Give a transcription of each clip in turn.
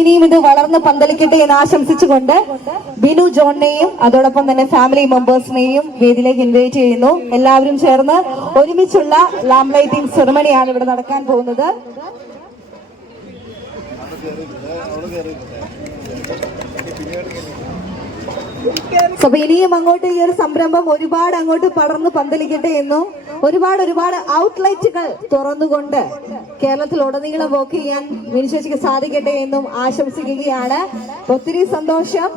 ഇനിയും ഇത് വളർന്ന് പന്തലിക്കട്ടെ എന്ന് ആശംസിച്ചുകൊണ്ട് ബിനു ജോണിനെയും അതോടൊപ്പം തന്നെ ഫാമിലി മെമ്പേഴ്സിനെയും വേദിയിലേക്ക് ഇൻവൈറ്റ് ചെയ്യുന്നു. എല്ലാവരും ചേർന്ന് ഒരുമിച്ചുള്ള ലാം ലൈറ്റിംഗ് സെറമണിയാണ് ഇവിടെ നടക്കാൻ പോകുന്നത്. അപ്പൊ ഇനിയും അങ്ങോട്ട് ഈ ഒരു സംരംഭം ഒരുപാട് അങ്ങോട്ട് പടർന്ന് പന്തലിക്കട്ടെ എന്നും ഒരുപാട് ഒരുപാട് ഔട്ട്ലെറ്റുകൾ തുറന്നുകൊണ്ട് കേരളത്തിൽ ഉടനീളം വർക്ക് ചെയ്യാൻ മിനിശേഷിക്ക് സാധിക്കട്ടെ എന്നും ആശംസിക്കുകയാണ്. ഒത്തിരി സന്തോഷം.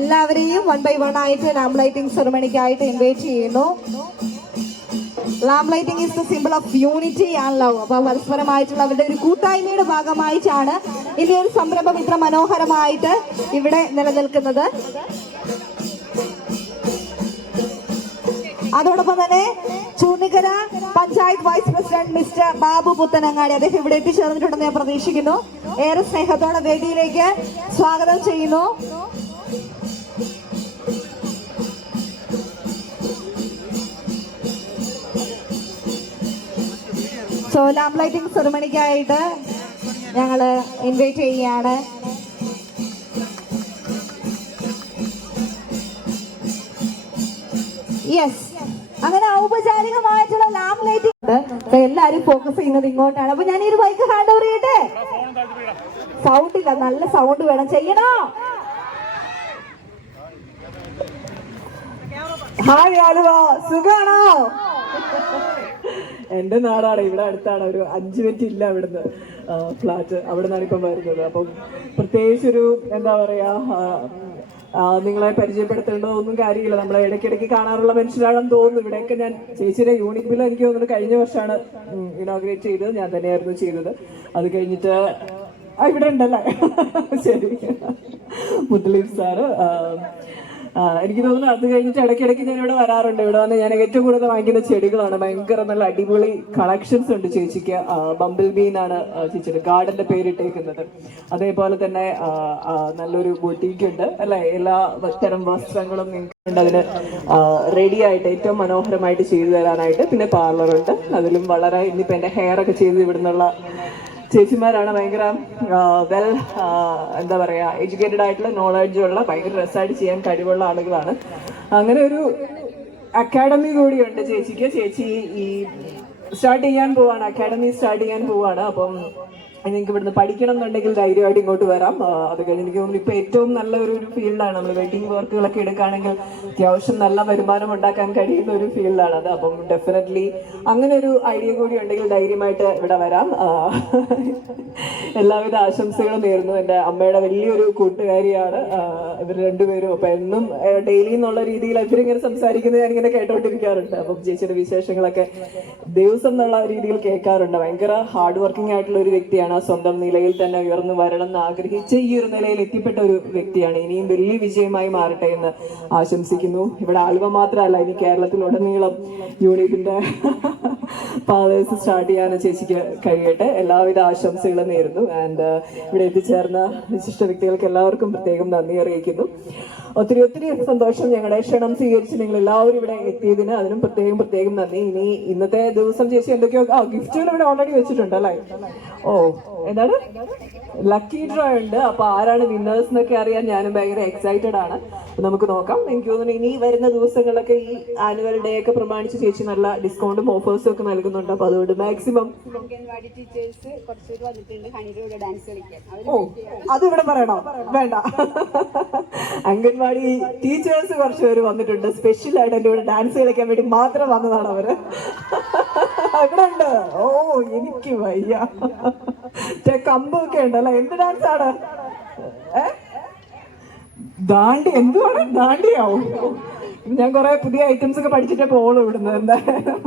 എല്ലാവരെയും വൺ ബൈ വൺ ആയിട്ട് ലാംപ് ലൈറ്റിംഗ് സെറമണിക്കായിട്ട് ഇൻവൈറ്റ് ചെയ്യുന്നു. Lamp lighting is the simple of unity and love അപ്പൊ പരസ്പരമായിട്ടുള്ള അവരുടെ ഒരു കൂട്ടായ്മയുടെ ഭാഗമായിട്ടാണ് ഇനി ഒരു സംരംഭം ഇത്ര മനോഹരമായിട്ട് ഇവിടെ നിലനിൽക്കുന്നത്. അതോടൊപ്പം തന്നെ Choonnikkara panchayat vice president mister Babu Puthanangadi അദ്ദേഹം ഇവിടെ എത്തിച്ചേർന്നിട്ടുണ്ടെന്ന് ഞാൻ പ്രതീക്ഷിക്കുന്നു. ഏറെ സ്നേഹത്തോടെ വേദിയിലേക്ക് സ്വാഗതം ചെയ്യുന്നു. സോ ലാംപ് ലൈറ്റിംഗ് സെറമണിക്കായിട്ട് ഞങ്ങൾ ഇൻവൈറ്റ് ചെയ്യുകയാണ്. യെസ് അങ്ങനെ ഔപചാരികമായിട്ടുള്ള ലാംപ് ലൈറ്റിംഗ് എല്ലാരും ഫോക്കസ് ചെയ്യുന്നത് ഇങ്ങോട്ടാണ്. അപ്പൊ ഞാൻ ഈ ഒരു ബൈക്ക് ഹാൻഡ് ഓവർ ചെയ്യട്ടെ? സൗണ്ട് ഇല്ല. നല്ല സൗണ്ട് വേണം. ചെയ്യണോ? സുഖാണോ? എന്റെ നാടാണ്. ഇവിടെ അടുത്താണ്. ഒരു അഞ്ച് മിനിറ്റ് ഇല്ല ഇവിടുന്ന് ഫ്ലാറ്റ് അവിടെ നിന്നാണ് ഇപ്പം വരുന്നത്. അപ്പം പ്രത്യേകിച്ച് ഒരു എന്താ പറയാ നിങ്ങളെ പരിചയപ്പെടുത്തേണ്ടതൊന്നും കാര്യമില്ല. നമ്മളെ ഇടയ്ക്കിടയ്ക്ക് കാണാറുള്ള മനുഷ്യരാണെന്ന് തോന്നുന്നു. ഇവിടെയൊക്കെ ഞാൻ ചേച്ചിയുടെ യൂണിക് ബില്ല് എനിക്ക് തോന്നുന്നു കഴിഞ്ഞ വർഷമാണ് ഇനോഗ്രേറ്റ് ചെയ്തത്. ഞാൻ തന്നെയായിരുന്നു ചെയ്തത്. അത് കഴിഞ്ഞിട്ട് ആ ഇവിടെ ഉണ്ടല്ലേ? ശരി. മുത്തലീഫ് സാറ് എനിക്ക് തോന്നുന്നു അത് കഴിഞ്ഞിട്ട് ഇടയ്ക്കിടയ്ക്ക് ഞാൻ ഇവിടെ വരാറുണ്ട്. ഇവിടെ വന്ന് ഞാൻ ഏറ്റവും കൂടുതൽ വാങ്ങിക്കുന്ന ചെടികളാണ്. ഭയങ്കര നല്ല അടിപൊളി കളക്ഷൻസ് ഉണ്ട് ചേച്ചിക്ക്. ബമ്പിൾ ബീൻ ആണ് ചേച്ചിയുടെ ഗാർഡന്റെ പേരിട്ടേക്കുന്നത്. അതേപോലെ തന്നെ നല്ലൊരു ബൊട്ടീക്ക് ഉണ്ട്. അല്ലെ? എല്ലാ തരം വസ്ത്രങ്ങളും നിങ്ങൾക്ക് അതിന് റെഡി ആയിട്ട് ഏറ്റവും മനോഹരമായിട്ട് ചെയ്തു തരാനായിട്ട് പിന്നെ പാർലറുണ്ട് അതിലും വളരെ ഇനിയിപ്പോ എന്റെ ഹെയർ ഒക്കെ ചെയ്ത് ഇവിടുന്നുള്ള ചേച്ചിമാരാണ് ഭയങ്കര വെൽ എന്താ പറയാ എഡ്യൂക്കേറ്റഡ് ആയിട്ടുള്ള നോളജ് ഉള്ള ഭയങ്കര രസമായിട്ട് ചെയ്യാൻ കഴിവുള്ള ആളുകളാണ്. അങ്ങനെ ഒരു അക്കാഡമി കൂടിയുണ്ട് ചേച്ചിക്ക്. ചേച്ചി ഈ സ്റ്റാർട്ട് ചെയ്യാൻ പോവാണ് അക്കാഡമി സ്റ്റാർട്ട് ചെയ്യാൻ പോവാണ്. അപ്പം നിങ്ങൾക്ക് ഇവിടുന്ന് പഠിക്കണം എന്നുണ്ടെങ്കിൽ ധൈര്യമായിട്ട് ഇങ്ങോട്ട് വരാം. അത് കഴിഞ്ഞ് എനിക്ക് തോന്നുന്നു ഇപ്പൊ ഏറ്റവും നല്ല ഒരു ഒരു ഫീൽഡാണ് നമ്മൾ വെഡിങ് വർക്കുകളൊക്കെ എടുക്കുകയാണെങ്കിൽ അത്യാവശ്യം നല്ല വരുമാനം ഉണ്ടാക്കാൻ കഴിയുന്ന ഒരു ഫീൽഡാണ് അത്. അപ്പം ഡെഫിനറ്റ്ലി അങ്ങനെ ഒരു ഐഡിയ കൂടി ഉണ്ടെങ്കിൽ ധൈര്യമായിട്ട് ഇവിടെ വരാം. എല്ലാവിധ ആശംസകളും നേരുന്നു. എന്റെ അമ്മയുടെ വലിയൊരു കൂട്ടുകാരിയാണ്. ഇവർ രണ്ടുപേരും. അപ്പൊ എന്നും ഡെയിലി എന്നുള്ള രീതിയിൽ ഇവരിങ്ങനെ സംസാരിക്കുന്നത് ഞാൻ ഇങ്ങനെ കേട്ടോണ്ടിരിക്കാറുണ്ട്. അപ്പം ചേച്ചിയുടെ വിശേഷങ്ങളൊക്കെ ദിവസം എന്നുള്ള രീതിയിൽ കേൾക്കാറുണ്ട്. ഭയങ്കര ഹാർഡ് വർക്കിംഗ് ആയിട്ടുള്ള ഒരു വ്യക്തിയാണ്. സ്വന്തം നിലയിൽ തന്നെ ഉയർന്നു വരണം എന്ന് ആഗ്രഹിച്ച ഈ ഒരു നിലയിൽ എത്തിപ്പെട്ട ഒരു വ്യക്തിയാണ്. ഇനിയും വലിയ വിജയമായി മാറട്ടെ എന്ന് ആശംസിക്കുന്നു. ഇവിടെ ആലുവ മാത്രമല്ല ഇനി കേരളത്തിലുടനീളം യൂണിറ്റിന്റെ പാതേഴ്സ് സ്റ്റാർട്ട് ചെയ്യാൻ ചേച്ചിക്ക് കഴിയട്ടെ. എല്ലാവിധ ആശംസകളും നേരുന്നു. ആൻഡ് ഇവിടെ എത്തിച്ചേർന്ന വിശിഷ്ട വ്യക്തികൾക്ക് എല്ലാവർക്കും പ്രത്യേകം നന്ദി അറിയിക്കുന്നു. ഒത്തിരി ഒത്തിരി സന്തോഷം ഞങ്ങളുടെ ക്ഷണം സ്വീകരിച്ച് നിങ്ങൾ എല്ലാവരും ഇവിടെ എത്തിയതിന്. അതിനും പ്രത്യേകം പ്രത്യേകം നന്ദി. ഇനി ഇന്നത്തെ ദിവസം ചേച്ചി എന്തൊക്കെയോ ആ ഗിഫ്റ്റുകൾ ഇവിടെ ഓൾറെഡി വെച്ചിട്ടുണ്ട് അല്ലേ? ഓ എന്താണ്? ലക്കി ഡ്രോ ഉണ്ട്. അപ്പൊ ആരാണ് വിന്നേഴ്സ് എന്നൊക്കെ അറിയാൻ ഞാനും ഭയങ്കര എക്സൈറ്റഡ് ആണ്. നമുക്ക് നോക്കാം. എനിക്ക് തോന്നുന്നു ഇനി വരുന്ന ദിവസങ്ങളൊക്കെ ഈ ആനുവൽ ഡേ ഒക്കെ പ്രമാണിച്ച് ചേച്ചി നല്ല ഡിസ്കൗണ്ടും ഓഫേഴ്സും ഒക്കെ നൽകുന്നുണ്ട്. അപ്പൊ അതുകൊണ്ട് മാക്സിമം ഓ അത് ഇവിടെ പറയണോ? വേണ്ട. അംഗൻവാടി ടീച്ചേഴ്സ് കുറച്ച് പേര് വന്നിട്ടുണ്ട്. സ്പെഷ്യൽ ആയിട്ട് എന്റെ കൂടെ ഡാൻസ് കളിക്കാൻ വേണ്ടി മാത്രം വന്നതാണ് അവർ. ഇവിടെ ഉണ്ട്. ഓ എനിക്ക് വയ്യ. കമ്പൊക്കെ ഉണ്ടല്ലേ? എന്ത് ഡാൻസ് ആണ്? ഏ? ദാണ്ടി എന്തുവാണ്? ദാണ്ടിയാവും? ഞാൻ കുറെ പുതിയ ഐറ്റംസ് ഒക്കെ പഠിച്ചിട്ടേ പോളൂ ഇവിടുന്ന്. എന്തായാലും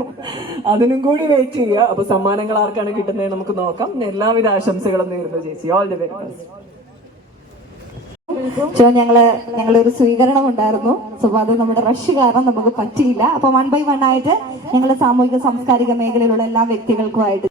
അതിനും കൂടി വെയിറ്റ് ചെയ്യുക. അപ്പൊ സമ്മാനങ്ങൾ ആർക്കാണ് കിട്ടുന്നത് നമുക്ക് നോക്കാം. എല്ലാവിധ ആശംസകളും നേരുന്നു ചേച്ചി. ഓൾ ദി വെരി ഞങ്ങൾ ഞങ്ങളൊരു സ്വീകരണം ഉണ്ടായിരുന്നു. സോ അത് നമ്മുടെ റഷ് കാരണം നമുക്ക് പറ്റിയില്ല. അപ്പൊ വൺ ബൈ വൺ ആയിട്ട് ഞങ്ങൾ സാമൂഹിക സാംസ്കാരിക മേഖലയിലുള്ള എല്ലാ വ്യക്തികൾക്കുമായിട്ട്